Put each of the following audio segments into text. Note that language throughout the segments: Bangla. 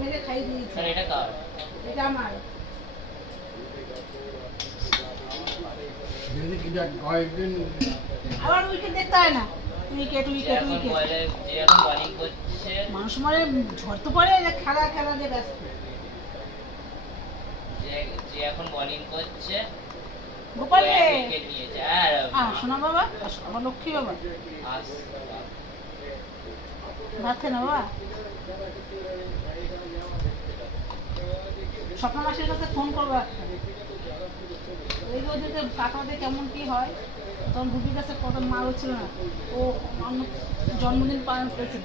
মেরে খাই দিয়েছি। এটা কার? এটা আমার। আবার উইকেট দেখতে হয় না। উইকেট উইকেট উইকেট এখন বোলিং করছে মানুষ মানে ঝড় তো পড়ে খেলা খেলা দিয়ে ব্যস্ত। যে এখন বোলিং করছে গোপাল রে উইকেট নিয়েছে। শোনা বাবা, আমার লক্ষ্মী বাবা। ভাত খেয়ে না বাবা। স্বপ্ন মাসের কাছে ফোন করবো একটা, এই ওদেরকে কাকাদের কেমন কি হয়। তখন ভুবির কাছে কত মা ছিল না, ও জন্মদিন পালন করেছিল।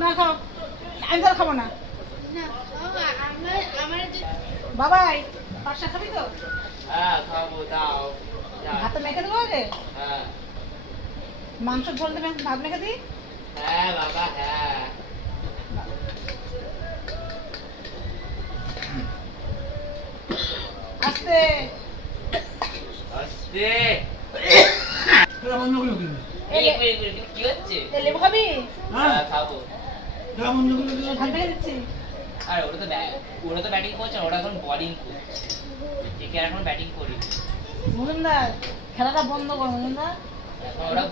না খাও, আমি তাহলে খাবো না। বাবাই পাঁচটা খাবি তো? খাবো, দাও। ভাত মেখে দেবো আগে? মাংসের ঝোল দেবে, ভাত মেখে দিই? হ্যাঁ বাবা, হ্যাঁ। আস্তে আস্তে। কি হচ্ছে? লেবু খাবি? খাবো। ভাত মেখে দিচ্ছি। আর ওরা তো ব্যাটিং করছে, ওরা এখন বোলিং করছে। ঠিক আছে, এখন ব্যাটিং করি। মজুমদার খেলাটা বন্ধ কর মজুমদার,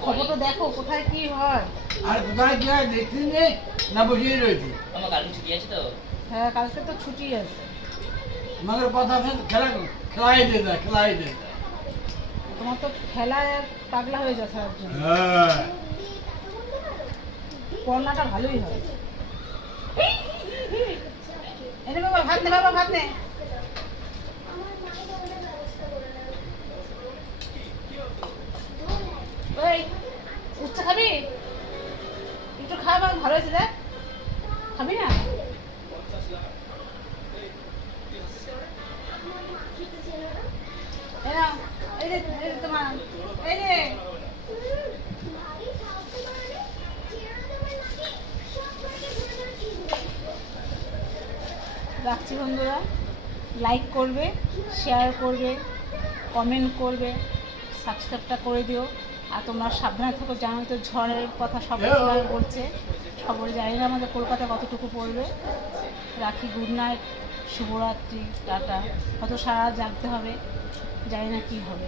খবরটা দেখো কোথায় কি হয়। আর কোথায় কি হয় দেখছি না, বসিয়ে রয়েছি। আমার কালকে ছুটি আছে তো? হ্যাঁ কালকে তো ছুটি আছে। আমাদের কথা খেলাই দিয়ে দেয়, খেলাই দিয়ে দেয়। তোমার তো খেলায় পাগলা হয়ে যাচ্ছে একজন। করোনাটা ভালোই হয়। এনে বাবা ভাত নে, বাবা ভাত নে। ওই উচ্চ খাবি? একটু খাওয়া ভালো হয়েছে দেখ, খাবি না? এই যে তোমার এই যে রাখছি বন্ধুরা, লাইক করবে, শেয়ার করবে, কমেন্ট করবে, সাবস্ক্রাইবটা করে দিও। আর তোমরা সাবধানে থাকো, জানো তো ঝড়ের কথা সবাই বলছে, খবর জানি না আমাদের কলকাতায় কতটুকু পড়বে। রাখি, গুড নাইট, শুভরাত্রি, টাটা। হয়তো সারা জাগতে হবে, জানি না কি হবে।